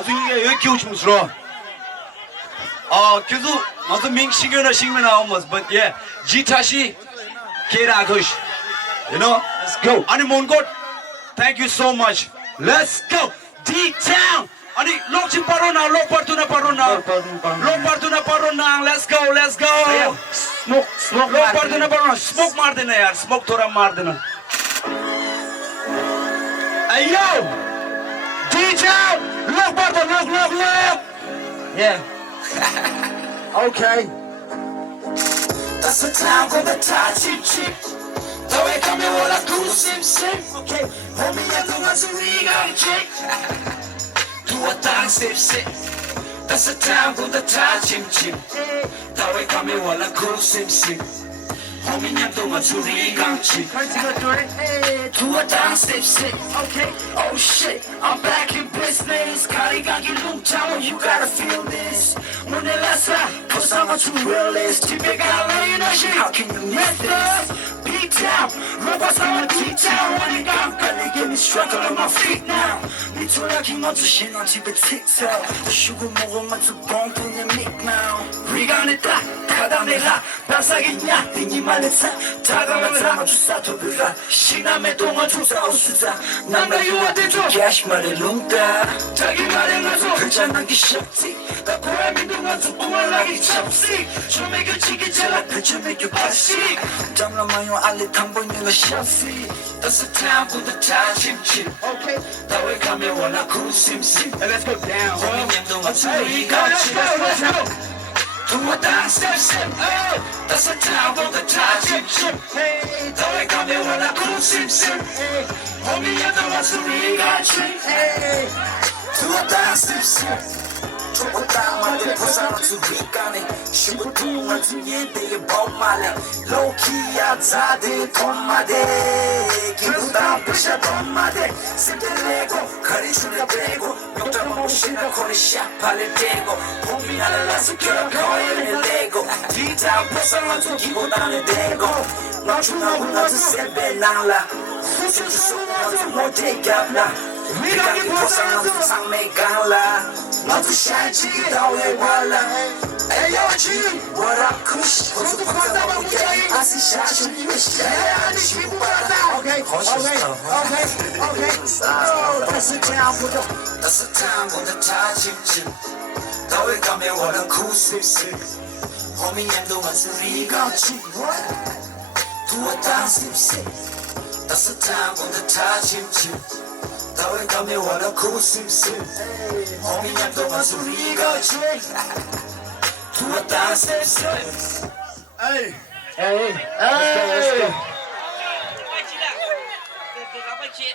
이게 왜 이렇게 웃음스러워? 계속 아주 맹신경이나 신경 나오면서, but yeah, GTashi, K.KUSH, you know? Let's go. 아니 몬곳, thank you so much. Let's go, D-Town. 아니 록진 바로나, 록파르투나 바로나, 록파르투나 바로나. Let's go, let's go. Smoke 록파르투나 바로나, smoke मार देना यार, smoke थोड़ा मार देना. Hey yo, D-Town, 록파르투, look. Yeah. Okay. That's the time for the Tashi chip. The way come here, what I do, sim. Okay, homie, I do want to read chick. Do a dance, sim. That's the time for the Tashi chip. The way come here, what I do, sim. Homie, I do want to read chick. Do a dance, sim. Okay, oh shit, I'm back in business. Kali got you loop tower, you gotta feel this. When they Lhasa, cause I'm a true realist. Typical shit, how can you miss this? Beat down, robots on a T-town. When they got gonna get me struggle on my feet now. Me too lucky not to shit on TikTok. The sugar more want to bump in the meat now. We got it that, 가다메라, 바삭이냐, 딩이만 했어. 다가마자, 주사도 그가. 신남의 동안 조사오수자. 남자 유아들 줘. Cash money 룽다. 자기 말에 나서 글자 남기 쉽지. 나 고라미 동안 족구말라기 잡시. 좀 매겨지기 잘라 그저 매겨봤시. 잠깐만요 알리 탕보이는 거 샤시. That's the time for the Tashi chip. Okay. 나 왜 가면 원하 구심심. Let's go down, bro. 고민님 동안 우리가 Let's go. Do a dance, step. Oh, that's the time for the Tashi chip. Hey. 나 왜 가면 원하 구심심. 고민님 동안 우리가 Hey. Do a dance, step. 조금 땅만데 보상은 수익가네 쉬고 동안 중예대에 범말래 로키야 자들 돈마대 기분당 부셔 돈마대 쌤들레고 거리줄여 빼고 용담은 무시나 코리 샤파를 떼고 봄이나를 나서 결합거리를 내고 뒤다 보상은 좀 기분 안에 대고 멈추나고 나서 쌤배 날라 수수 수수 못해 갚나 위가 보상은 좀 상매 갈라 너도 샤이지 다오에 왈라 에이요지 What up Kush 호수 파다마 무게이 아시 샤시 위시 아니 시부 바다 Okay. That's the time for the. That's the time for the Tashi chip 너의 감에 원한 구슬슬 homie 엠도 완수리가 치 Do a dance sim. That's the time for the Tashi chip 너의 감에 원한 구슬슬 homie 엠도 완수리가 치 Do a dance sim. Hey. Hey. Hey. Quay chị đã. Từ từ nó quay chị.